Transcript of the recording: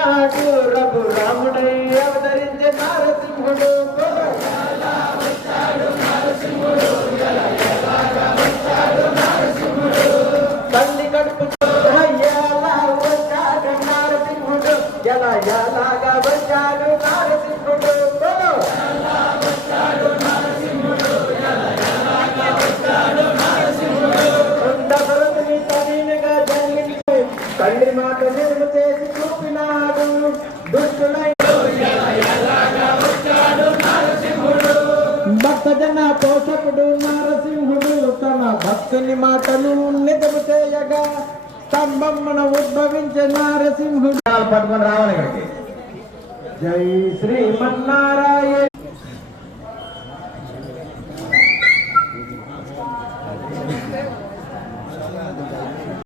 నాడు రఘురాముడై అవతరించే నారసింహుడు తల్లి కడుపు ఎలా వచ్చాడు నారసింహుడు ఎలాగా వచ్చాడు నారసింహుడు తండ్రి మాట నిలువ చేసి చూపినాడు దుష్టులై భక్తజన పోషకుడు నారసింహుడు తన భక్తుని మాటలు నిజము చేయగా స్తంభమున ఉద్భవించే నారసింహుడు పట్టుకొని రావాలి ఇక్కడికి. జై శ్రీమన్నారాయణ.